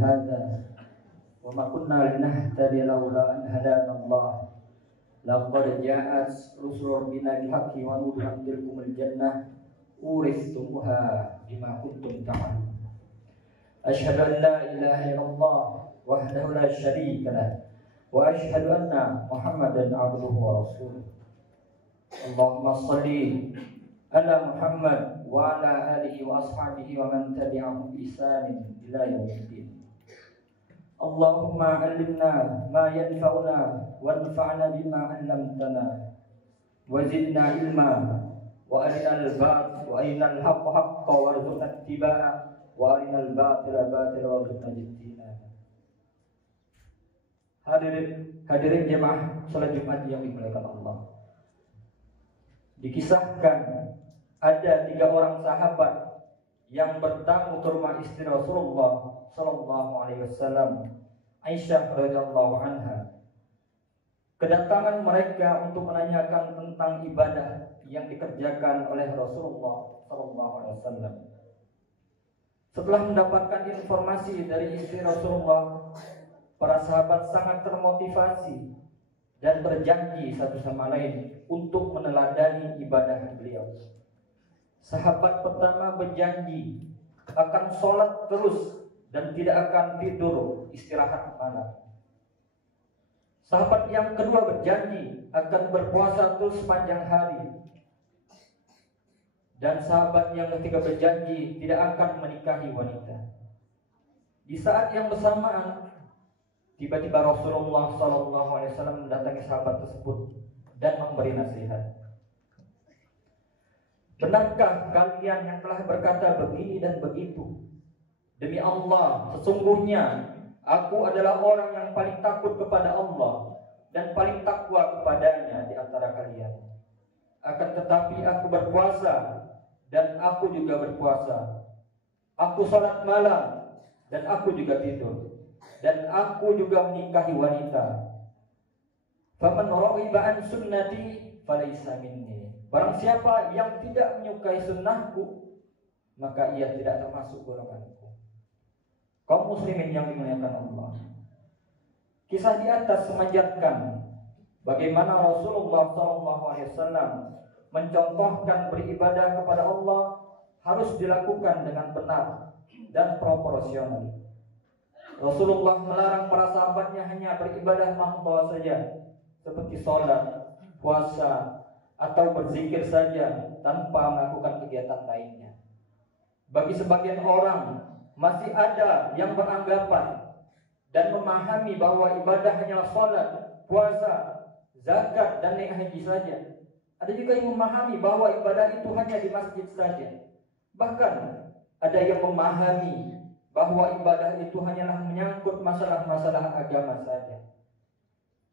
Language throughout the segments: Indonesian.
هذا وما كنا لنهتدي لولا أن هدانا الله لقد جاءت رسل ربنا بالحق ونور أن تلكم الجنة أورثتموها بما كنتم تعملون أشهد أن لا إله إلا الله وحده لا شريك له وأشهد أن محمدا عبده ورسوله اللهم صل على محمد وعلى آله وأصحابه ومن تبعهم بإحسان إلى يوم الدين اللهم علمنا ما ينفعنا وانفعنا بما علمتنا وزدنا علما وأرنا الحق حقا وارزقنا اتباعه وأرنا الباطل باطلا وارزقنا اجتنابه. Hadirin jemaah salat Jumat yang dimuliakan Allah. Dikisahkan ada 3 orang sahabat yang bertamu ke rumah istri Rasulullah sallallahu alaihi wasallam, Aisyah radhiyallahu anha. Kedatangan mereka untuk menanyakan tentang ibadah yang dikerjakan oleh Rasulullah sallallahu alaihi wasallam. Setelah mendapatkan informasi dari istri Rasulullah, para sahabat sangat termotivasi dan berjanji satu sama lain untuk meneladani ibadah beliau. Sahabat pertama berjanji akan sholat terus dan tidak akan tidur istirahat malam. Sahabat yang kedua berjanji akan berpuasa terus sepanjang hari. Dan sahabat yang ketiga berjanji tidak akan menikahi wanita. Di saat yang bersamaan, tiba-tiba Rasulullah SAW mendatangi sahabat tersebut dan memberi nasihat. Benarkah kalian yang telah berkata begini dan begitu? Demi Allah, sesungguhnya aku adalah orang yang paling takut kepada Allah dan paling takwa kepadanya di antara kalian. Akan tetapi aku berpuasa dan aku juga berpuasa. Aku salat malam dan aku juga tidur. Dan aku juga menikahi wanita. Faman raghiba an sunnati falaysa minni. Barang siapa yang tidak menyukai sunnahku, maka ia tidak termasuk golonganku. Kaum muslimin yang dimuliakan Allah. Kisah di atas memanjatkan bagaimana Rasulullah SAW mencontohkan beribadah kepada Allah harus dilakukan dengan benar dan proporsional. Rasulullah melarang para sahabatnya hanya beribadah mahdoh saja, seperti sholat, puasa, atau berzikir saja tanpa melakukan kegiatan lainnya. Bagi sebagian orang masih ada yang beranggapan dan memahami bahwa ibadah hanyalah sholat, puasa, zakat, dan naik haji saja. Ada juga yang memahami bahwa ibadah itu hanya di masjid saja. Bahkan ada yang memahami bahwa ibadah itu hanyalah menyangkut masalah-masalah agama saja.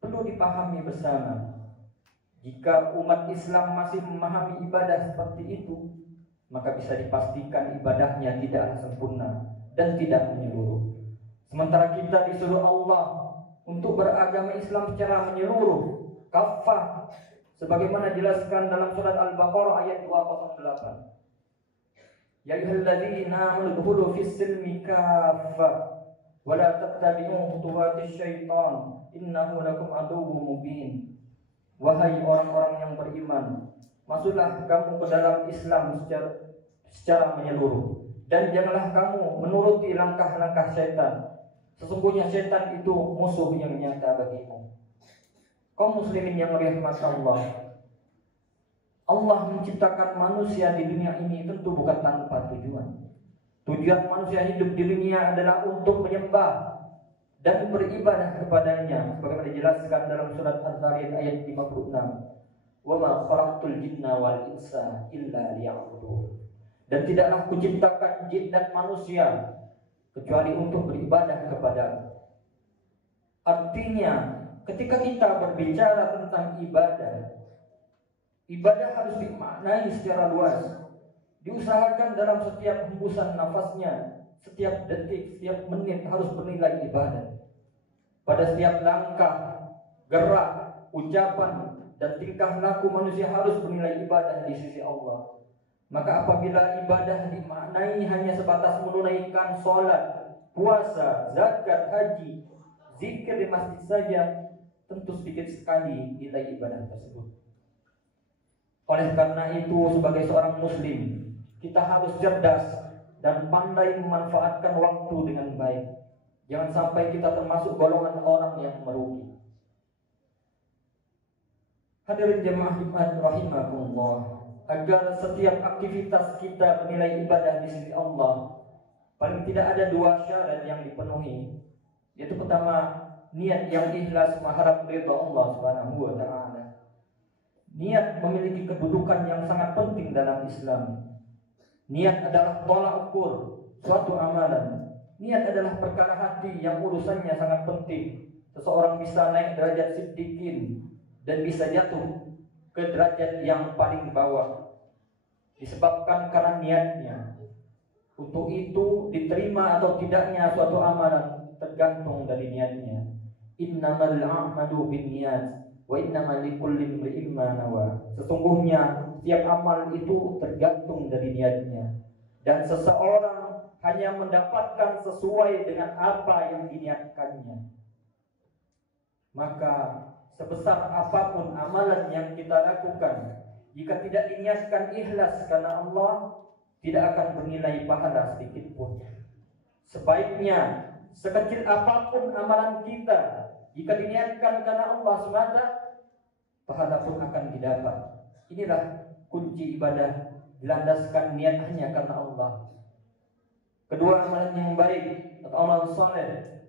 Perlu dipahami bersama, jika umat Islam masih memahami ibadah seperti itu, maka bisa dipastikan ibadahnya tidak sempurna dan tidak menyeluruh. Sementara kita disuruh Allah untuk beragama Islam secara menyeluruh, kafah, sebagaimana dijelaskan dalam surat Al-Baqarah ayat 208. Ya ayyuhalladzina amanu udkhulu fis-silmi kaffah wa la tattabi'u khutuwatis syaitan innahu lakum aduwwun mubin. Wahai orang-orang yang beriman, masuklah kamu ke dalam Islam secara menyeluruh dan janganlah kamu menuruti langkah-langkah syaitan. Sesungguhnya syaitan itu musuh yang nyata bagimu. Kaum muslimin yang dirahmati Allah, Allah menciptakan manusia di dunia ini tentu bukan tanpa tujuan. Tujuan manusia hidup di dunia adalah untuk menyembah dan beribadah kepadanya, sebagaimana dijelaskan dalam surat Az-Zariyat ayat 56. Wa ma khalaqtul jinna wal insa illa liya'budun. Dan tidaklah kuciptakan jin dan manusia kecuali untuk beribadah kepada. Artinya, ketika kita berbicara tentang ibadah, ibadah harus dimaknai secara luas. Diusahakan dalam setiap hembusan nafasnya, setiap detik, setiap menit harus bernilai ibadah. Pada setiap langkah, gerak, ucapan, dan tingkah laku manusia harus bernilai ibadah di sisi Allah. Maka apabila ibadah dimaknai hanya sebatas menunaikan sholat, puasa, zakat, haji, zikir di masjid saja, tentu sedikit sekali nilai ibadah tersebut. Oleh karena itu, sebagai seorang muslim, kita harus cerdas dan pandai memanfaatkan waktu dengan baik. Jangan sampai kita termasuk golongan orang yang merugi. Hadirin jemaah Jumat rahimakumullah, agar setiap aktivitas kita bernilai ibadah di sisi Allah, paling tidak ada dua syarat yang dipenuhi. Yaitu pertama, niat yang ikhlas mengharap ridha Allah Subhanahu wa taala. Niat memiliki kedudukan yang sangat penting dalam Islam. Niat adalah tolak ukur suatu amalan. Niat adalah perkara hati yang urusannya sangat penting. Seseorang bisa naik derajat siddiqin dan bisa jatuh ke derajat yang paling bawah disebabkan karena niatnya. Untuk itu diterima atau tidaknya suatu amalan tergantung dari niatnya. Innamal a'malu binniyat wa innamal likulli imri'in ma nawa. Sesungguhnya setiap amal itu tergantung dari niatnya, dan seseorang hanya mendapatkan sesuai dengan apa yang diniatkannya. Maka sebesar apapun amalan yang kita lakukan, jika tidak diniatkan ikhlas karena Allah, tidak akan bernilai pahala sedikit pun. Sebaiknya sekecil apapun amalan kita, jika diniatkan karena Allah semata, pahala pun akan didapat. Inilah kunci ibadah, dilandaskan niat hanya karena Allah. Kedua, amalan yang baik atau amal saleh.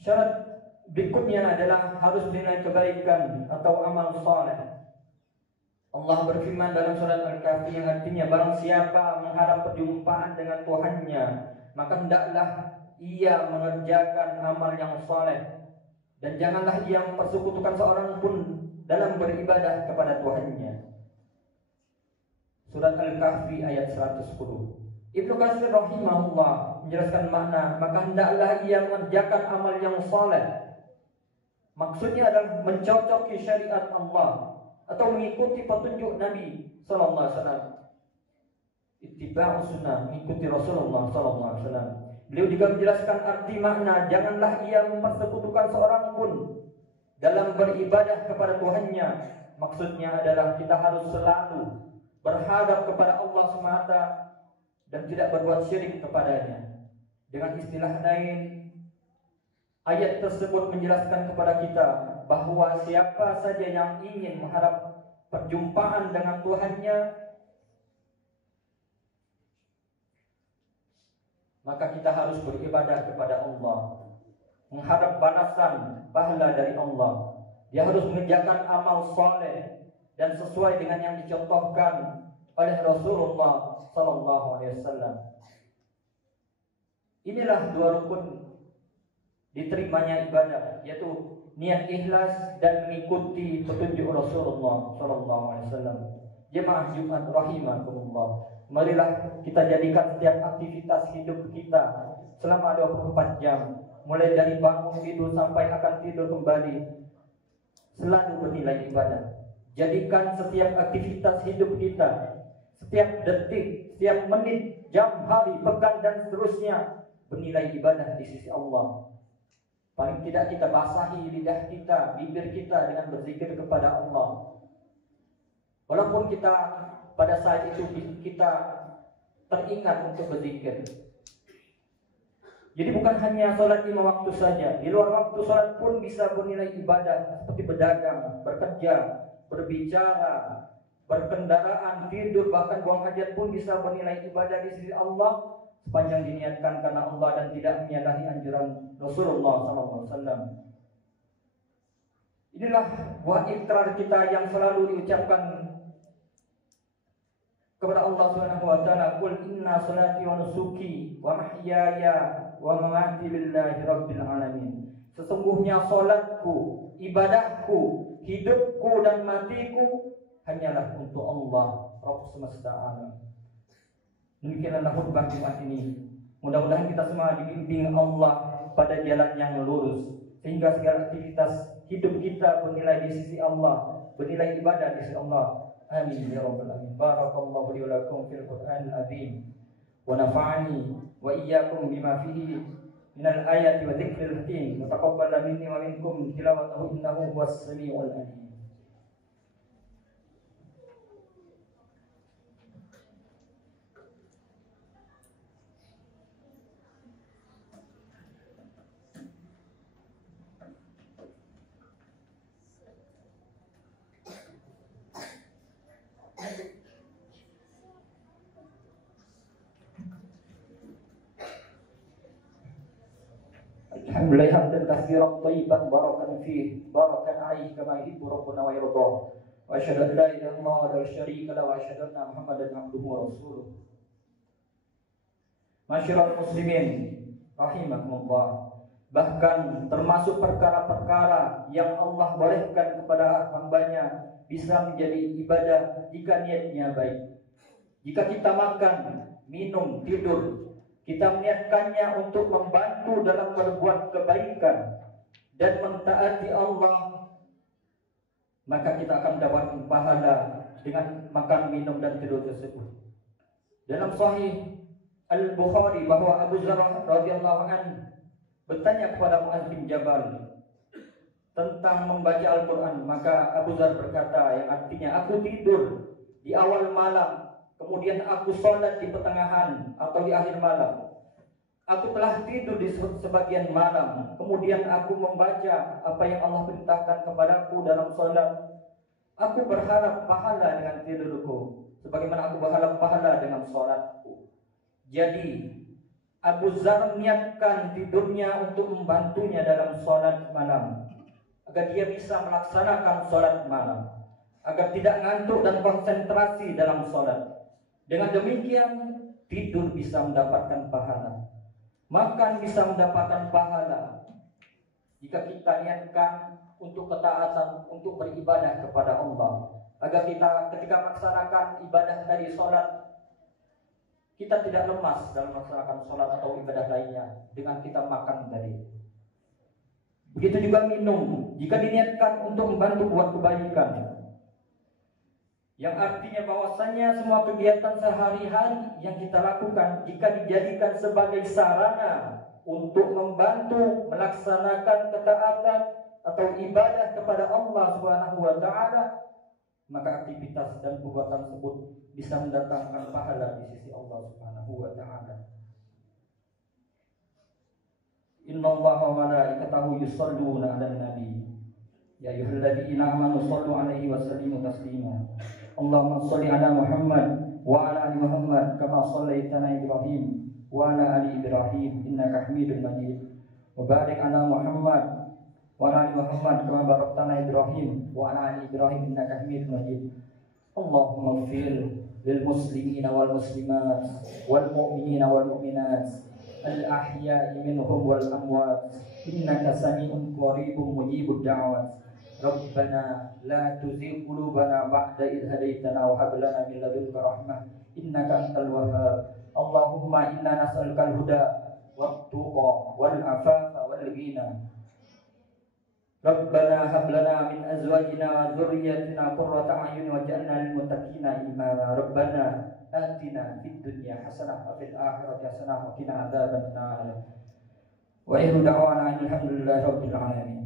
Syarat berikutnya adalah harus bernilai kebaikan atau amal saleh. Allah berfirman dalam surat Al-Kahfi yang artinya, barang siapa mengharap perjumpaan dengan Tuhannya, maka hendaklah ia mengerjakan amal yang saleh, dan janganlah ia mempersekutukan seorang pun dalam beribadah kepada Tuhannya. Surat Al-Kahfi ayat 110. Ibnu Katsir rahimahullah menjelaskan makna, maka hendaklah ia mengerjakan amal yang saleh. Maksudnya adalah mencocoki syariat Allah atau mengikuti petunjuk Nabi sallallahu alaihi wasallam. Ittiba'us sunnah, mengikuti Rasulullah sallallahu alaihi wasallam. Beliau juga menjelaskan arti makna, janganlah ia mempersekutukan seorang pun dalam beribadah kepada Tuhannya. Maksudnya adalah kita harus selalu berhadap kepada Allah semata dan tidak berbuat syirik kepadanya. Dengan istilah lain, ayat tersebut menjelaskan kepada kita bahwa siapa saja yang ingin mengharap perjumpaan dengan Tuhannya, maka kita harus beribadah kepada Allah, mengharap balasan pahala dari Allah. Dia harus mengerjakan amal saleh dan sesuai dengan yang dicontohkan oleh Rasulullah sallallahu alaihi wasallam. Inilah dua rukun diterimanya ibadah, yaitu niat ikhlas dan mengikuti petunjuk Rasulullah sallallahu alaihi wasallam. Jemaah Jumat rahimakumullah, marilah kita jadikan setiap aktivitas hidup kita selama 24 jam, mulai dari bangun tidur sampai akan tidur kembali, selalu bernilai ibadah. Jadikan setiap aktivitas hidup kita, setiap detik, setiap menit, jam, hari, pekan dan seterusnya bernilai ibadah di sisi Allah. Paling tidak kita basahi lidah kita, bibir kita dengan berzikir kepada Allah. Walaupun kita pada saat itu kita teringat untuk berzikir. Jadi bukan hanya sholat 5 waktu saja, di luar waktu sholat pun bisa bernilai ibadah, seperti berdagang, bekerja, berbicara, berkendaraan, tidur, bahkan buang hajat pun bisa bernilai ibadah di sisi Allah sepanjang diniatkan karena Allah dan tidak menyalahi anjuran Rasulullah SAW. Inilah buah ikrar kita yang selalu diucapkan kepada Allah Subhanahu wa taala, qul inna salati wa nusuki wa mahyaya wa mamati lillahi rabbil alamin. Sesungguhnya salatku, ibadahku, hidupku dan matiku hanyalah untuk Allah, Rabb semesta alam. Demikianlah khutbah Jumat ini. Mudah-mudahan kita semua dibimbing Allah pada jalan yang lurus, sehingga segala aktivitas hidup kita bernilai di sisi Allah, bernilai ibadah di sisi Allah. Amin ya rabbal alamin. Barakallahu li wa lakum fil Qur'anil azim wa nafa'ani wa iyyakum bima fihi minal ayati wa dzikril hakim. Wa taqabbal minni wa minkum tilawatahu innahu huwas samiul alim. Alhamdulillah hamdan katsiran thayyiban barakan fihi barakan alaihi kama yuhibbu rabbuna wa yardah. Wa asyhadu an la ilaha illallah wa la syarika lahu wa asyhadu anna Muhammadan abduhu wa rasuluh. Masyiral muslimin rahimakumullah. Bahkan termasuk perkara-perkara yang Allah bolehkan kepada hambanya bisa menjadi ibadah jika niatnya baik. Jika kita makan, minum, tidur, kita meniatkannya untuk membantu dalam berbuat kebaikan dan mentaati Allah, maka kita akan dapat pahala dengan makan, minum, dan tidur tersebut. Dalam Sahih Al-Bukhari bahwa Abu Dzar radhiyallahu anhu bertanya kepada Mu'adz bin Jabal tentang membaca Al-Quran. Maka Abu Dzar berkata, yang artinya aku tidur di awal malam, kemudian aku sholat di pertengahan atau di akhir malam. Aku telah tidur di sebagian malam, kemudian aku membaca apa yang Allah perintahkan kepadaku dalam sholat. Aku berharap pahala dengan tidurku, sebagaimana aku berharap pahala dengan sholatku. Jadi Abu Dzar niatkan tidurnya untuk membantunya dalam sholat malam, agar dia bisa melaksanakan sholat malam, agar tidak ngantuk dan konsentrasi dalam sholat. Dengan demikian tidur bisa mendapatkan pahala, makan bisa mendapatkan pahala. Jika kita niatkan untuk ketaatan, untuk beribadah kepada Allah, agar kita ketika melaksanakan ibadah dari sholat, kita tidak lemas dalam melaksanakan sholat atau ibadah lainnya dengan kita makan tadi. Begitu juga minum, jika diniatkan untuk membantu buat kebaikan, yang artinya bahwasanya semua kegiatan sehari-hari yang kita lakukan jika dijadikan sebagai sarana untuk membantu melaksanakan ketaatan atau ibadah kepada Allah Subhanahu wa taala, maka aktivitas dan perbuatan tersebut bisa mendatangkan pahala di sisi Allah Subhanahu wa taala. Innallaha wa malaikatahu yusholluna 'alan nabi. Ya ayyuhalladzina amanu shallu 'alaihi wa sallimu taslima. Allahumma shalli 'ala Muhammad wa 'ala ali Muhammad kama shallaita 'ala Ibrahim wa 'ala ali Ibrahim innaka Hamidum Majid. Wa barik 'ala Muhammad wa 'ala ali Muhammad kama barakta 'ala Ibrahim wa 'ala ali Ibrahim innaka Hamidum Majid. Allahumma ighfir lil muslimina wal muslimat wal mu'minina wal mu'minat al ahya'i minhum wal amwat innaka sami'un qaribun mujibud da'wat. Rabbana la tuzigh qulubana ba'da idh hadaytana wa hab lana min ladunka rahmah innaka antal wahhab. Allahumma inna nas'aluka al-huda wat tuqa wal afafa wal ghina. Rabbana hab lana min azwajina wa dhurriyyatina qurrata a'yun waj'alna lil muttaqina imama. Rabbana atina fid dunya hasanah wa fil akhirati hasanah wa qina adzaban nar. Wa akhiru da'wana alhamdulillahi rabbil alamin.